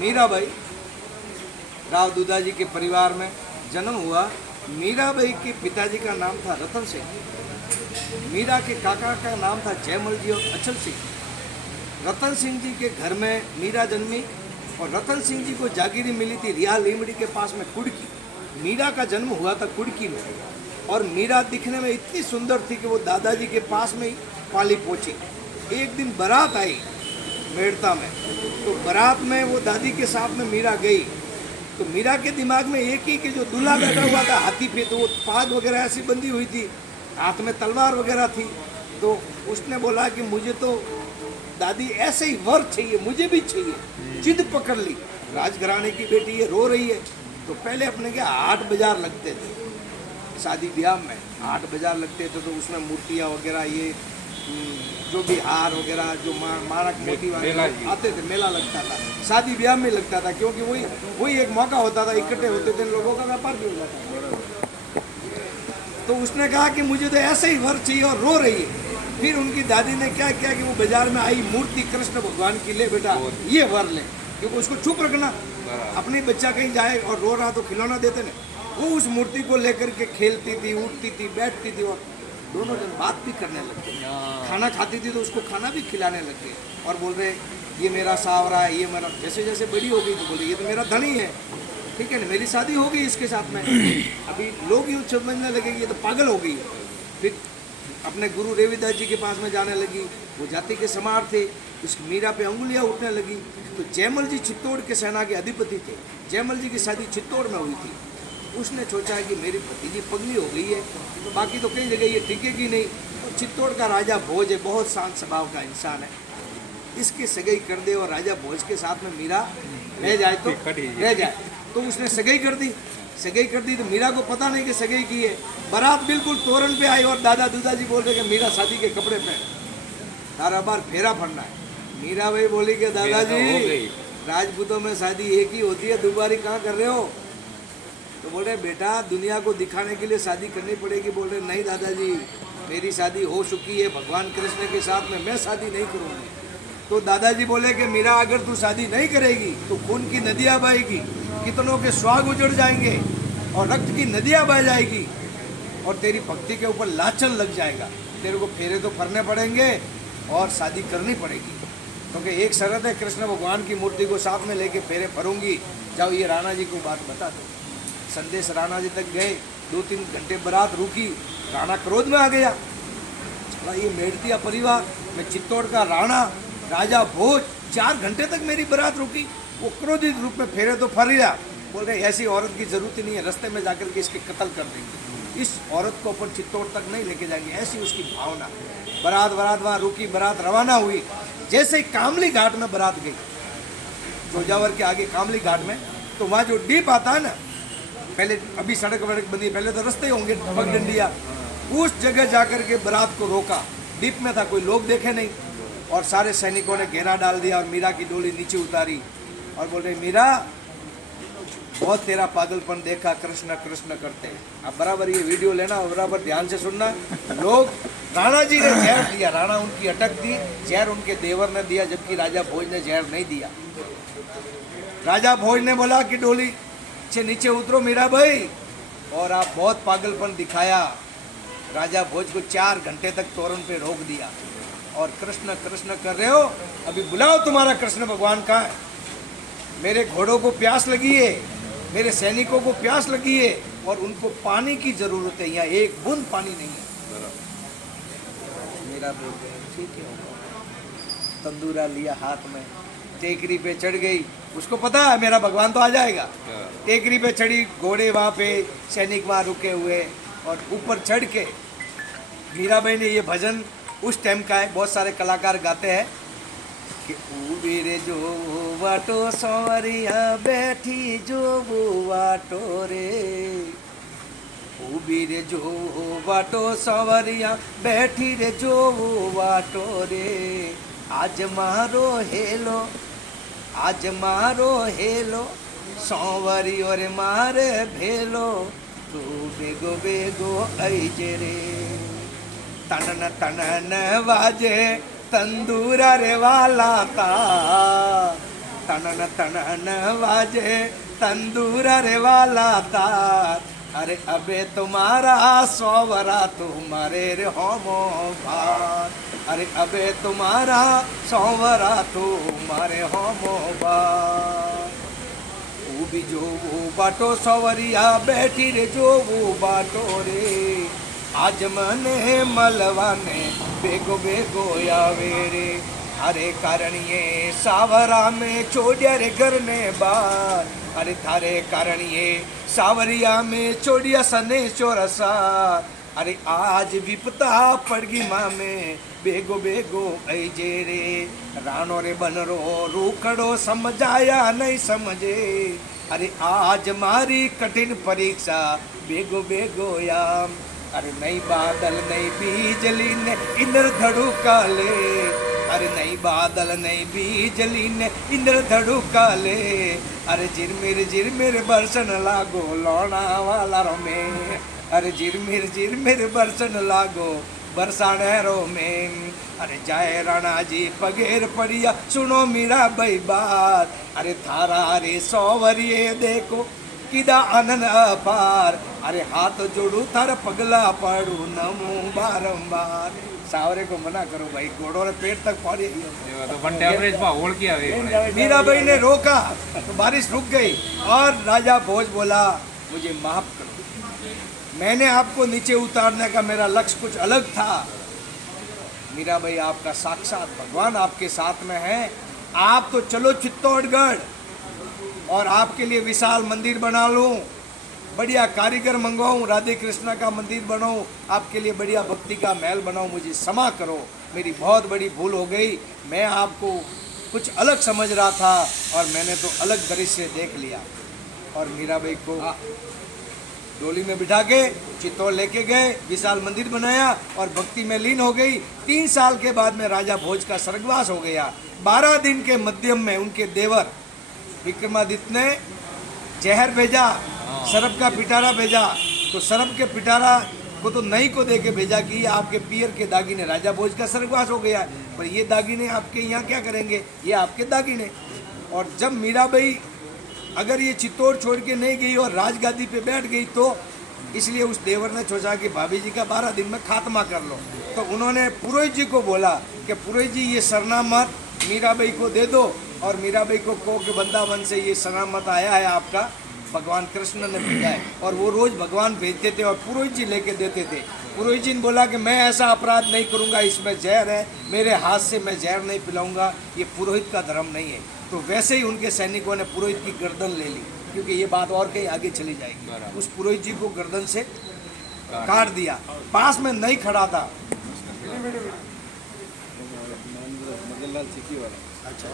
मीराबाई राव दूधाजी के परिवार में जन्म हुआ। मीराबाई के पिताजी का नाम था रतन सिंह। मीरा के काका का नाम था जयमल जी और अचल सिंह। रतन सिंह जी के घर में मीरा जन्मी और रतन सिंह जी को जागीरी मिली थी रिया लीमड़ी के पास में कुड़की। मीरा का जन्म हुआ था कुड़की में और मीरा दिखने में इतनी सुंदर थी कि वो दादाजी के पास में ही पाली पहुंची। एक दिन बारात आई मेड़ता में, तो बारात में वो दादी के साथ में मीरा गई। तो मीरा के दिमाग में एक ही कि जो दूल्हा बैठा हुआ था हाथी पे, तो वो पाग वगैरह ऐसी बंधी हुई थी, हाथ में तलवार वगैरह थी। तो उसने बोला कि मुझे तो दादी ऐसे ही वर चाहिए, मुझे भी चाहिए। जिद पकड़ ली, राजघराने की बेटी है, रो रही है। तो पहले अपने के 8 बाजार लगते थे शादी ब्याह में, 8 बाजार लगते थे। तो उसमें मूर्तियाँ वगैरह, ये जो भी हार वगैरह जो मारक मोती आते थे, मेला लगता था, शादी ब्याह में लगता था, क्योंकि वही एक मौका होता था, इकट्ठे होते थे, लोगों का व्यापार भी हो जाता था। तो उसने कहा कि मुझे तो ऐसे ही वर चाहिए और रो रही है। फिर उनकी दादी ने क्या किया कि वो बाजार में आई मूर्ति कृष्ण भगवान की, ले बेटा ये वर ले, क्योंकि उसको चुप रखना, अपनी बच्चा कहीं जाए और रो रहा तो खिलौना देते ना। वो उस मूर्ति को लेकर के खेलती थी, उठती थी, बैठती थी और दोनों जन बात भी करने लगते। खाना खाती थी तो उसको खाना भी खिलाने लग गए और बोल रहे ये मेरा सावरा है, ये मेरा। जैसे जैसे बड़ी हो गई तो बोल रही ये तो मेरा धनी है, ठीक है ना, मेरी शादी हो गई इसके साथ में। अभी लोग यूँ समझने लगे कि ये तो पागल हो गई। फिर अपने गुरु रविदास जी के पास में जाने लगी। वो जाति के समार थे, उस मीरा पे अंगुलियाँ उठने लगी। तो जयमल जी चित्तौड़ के सेना के अधिपति थे। जयमल जी की शादी चित्तौड़ में हुई थी। उसने सोचा है कि मेरी भतीजी पगली हो गई है, तो बाकी तो कई जगह ये टिकेगी नहीं। तो चित्तौड़ का राजा भोज है, बहुत शांत स्वभाव का इंसान है, इसकी सगाई कर दे और राजा भोज के साथ में मीरा रह जाए तो रह जाए। तो उसने सगाई कर दी। सगाई कर दी तो मीरा को पता नहीं कि सगाई की है। बारात बिल्कुल तोरण पे आई और दादा दूधाजी बोल रहे कि मीरा शादी के कपड़े पहन, तारा बार फेरा फरना है। मीरा भाई बोली कि दादाजी राजपूतों में शादी एक ही होती है, दोबारी कहाँ कर रहे हो? तो बोल रहे बेटा दुनिया को दिखाने के लिए शादी करनी पड़ेगी। बोल रहे नहीं दादाजी, मेरी शादी हो चुकी है भगवान कृष्ण के साथ में, मैं शादी नहीं करूँगी। तो दादाजी बोले कि मीरा अगर तू शादी नहीं करेगी तो खून की नदियाँ बहेगी, कितनों के स्वाग उजड़ जाएंगे और रक्त की नदियाँ बह जाएगी और तेरी भक्ति के ऊपर लाछन लग जाएगा। तेरे को फेरे तो फरने पड़ेंगे और शादी करनी पड़ेगी, क्योंकि एक शर्त है, कृष्ण भगवान की मूर्ति को साथ में लेके फेरे फरूंगी। जाओ ये राणा जी को बात बता दो। संदेश राणा जी तक गए। 2-3 घंटे बारात रुकी, राणा क्रोध में आ गया। चला ये मेड़तिया परिवार में चित्तौड़ का राणा राजा भोज 4 घंटे तक मेरी बारात रुकी। वो क्रोधित रूप में फेरे तो फर गया। बोल रहे ऐसी औरत की जरूरत ही नहीं है, रास्ते में जाकर के इसके कत्ल कर देंगे, इस औरत को अपन चित्तौड़ तक नहीं लेके जाएंगे, ऐसी उसकी भावना। बारात वहाँ रुकी, बारात रवाना हुई। जैसे ही कामली घाट में बारात गई, जोजावर के आगे कामली घाट में, तो वहाँ जो डीप आता है ना, पहले अभी सड़क वड़क बनी, पहले तो रास्ते होंगे पगडंडिया, उस जगह जाकर के बारात को रोका। डीप में था, कोई लोग देखे नहीं और सारे सैनिकों ने घेरा डाल दिया और मीरा की डोली नीचे उतारी और बोल रहे मीरा बहुत तेरा पागलपन देखा, कृष्ण कृष्ण करते। अब बराबर ये वीडियो लेना और बराबर ध्यान से सुनना। लोग राणा जी ने जहर दिया, राणा उनकी अटक दी, जहर उनके देवर ने दिया, जबकि राजा भोज ने जहर नहीं दिया। राजा भोज ने बोला कि डोली से नीचे उतरो मीरा भाई, और आप बहुत पागलपन दिखाया। राजा भोज को 4 घंटे तक तोरण पे रोक दिया और कृष्ण कृष्ण कर रहे हो, अभी बुलाओ तुम्हारा कृष्ण भगवान कहाँ है? मेरे घोड़ों को प्यास लगी है, मेरे सैनिकों को प्यास लगी है और उनको पानी की जरूरत है, यहाँ एक बूंद पानी नहीं है। मेरा बोल ठीक है, तंदूरा लिया हाथ में, टेकरी पे चढ़ गई। उसको पता है मेरा भगवान तो आ जाएगा। टेकरी पे चढ़ी, घोड़े वहाँ पे, सैनिक वहाँ रुके हुए और ऊपर चढ़ के मीराबाई ने ये भजन उस टाइम का है, बहुत सारे कलाकार गाते हैं कि रे जो वाटो सवरिया बैठी जो वाटो रे, रे जो वाटो सवरिया बैठी रे जो वाटो रे, आज मारो हेलो, आज मारो हेलो, सवरी और मारे भेलो, तू बेगो बेगो ऐजे रे। तनन तनन वाजे तंदूरा रे वाला ता, तनन तनन वाजे तंदूर रे वाला तार, अरे अबे तुम्हारा सौवरा तुम्हारे रे होमो बार, अरे अबे तुम्हारा सौवरा तुम्हारे होमो बार। वो भी जो वो बाटो सवरिया बैठी रे जो वो बाटो रे, आज मने मलवाने बेगो बेगो आवे रे, अरे कारण ये सावरा में छोड़िया रे घर ने बार, अरे थारे कारण ये सावरिया में छोड़िया सने चोरसार, अरे आज विपता पड़गी माँ में बेगो बेगो ऐजे रे, रानो रे बनरो रूखड़ो समझाया नहीं समझे, अरे आज मारी कठिन परीक्षा बेगो बेगो याम, अरे नई बादल नई बिजली ने इंद्र धड़ुका ले, अरे नई बादल नई बिजली ने इंद्र धड़ुका ले, अरे झिरमिर बरसन लागो लौना वाला रो में, अरे झिरमिर बरसन लागो बरसानेरो में, अरे जाए राणा जी पगेर पड़िया सुनो मीरा भाई बात, अरे थारा रे सौवरिये देखो किदा आनंद अपार, अरे हाथ जोड़ू थार पगला पड़ू नमू बारंबार। सावरे को मना करो भाई, घोड़ो रे पेट तक पहुंच गई। तो वन एवरेज में होड़ किया है। मीराबाई ने रोका तो बारिश रुक गई और राजा भोज बोला मुझे माफ करो, मैंने आपको नीचे उतारने का मेरा लक्ष्य कुछ अलग था। मीराबाई आपका साक्षात भगवान आपके साथ में है, आप तो चलो चित्तौड़गढ़ और आपके लिए विशाल मंदिर बना लूं, बढ़िया कारीगर मंगवाऊं, राधे कृष्णा का मंदिर बनाऊं, आपके लिए बढ़िया भक्ति का महल बनाऊं, मुझे क्षमा करो, मेरी बहुत बड़ी भूल हो गई, मैं आपको कुछ अलग समझ रहा था और मैंने तो अलग दृश्य से देख लिया। और मीराबाई को डोली में बिठा के चित्तौड़ लेके गए, विशाल मंदिर बनाया और भक्ति में लीन हो गई। 3 साल के बाद में राजा भोज का स्वर्गवास हो गया। 12 दिन के मध्यम में उनके देवर विक्रमादित्य ने जहर भेजा, सरब का पिटारा भेजा, तो सरब के पिटारा को तो नई को दे के भेजा कि ये आपके पियर के दागिने, राजा भोज का स्वर्गवास हो गया, पर ये दागिने आपके यहाँ क्या करेंगे, ये आपके दागिने। और जब मीराबाई अगर ये चित्तौड़ छोड़ के नहीं गई और राजगादी पे बैठ गई तो इसलिए उस देवर ने सोचा कि भाभी जी का 12 दिन में खात्मा कर लो। तो उन्होंने पुरोहित जी को बोला कि पुरोहित जी ये सरनामत मीराबाई को दे दो और मीराबाई को कहो कि वृंदावन से ये सरनामत आया है आपका, भगवान कृष्ण ने भेजा है। और वो रोज़ भगवान भेजते थे और पुरोहित जी लेके देते थे। पुरोहित जी ने बोला कि मैं ऐसा अपराध नहीं करूँगा, इसमें जहर है, मेरे हाथ से मैं जहर नहीं पिलाऊंगा, ये पुरोहित का धर्म नहीं है। तो वैसे ही उनके सैनिकों ने पुरोहित की गर्दन ले ली, क्योंकि ये बात और कहीं आगे चली जाएगी। उस पुरोहित जी को गर्दन से काट दिया, पास में नहीं खड़ा था। अच्छा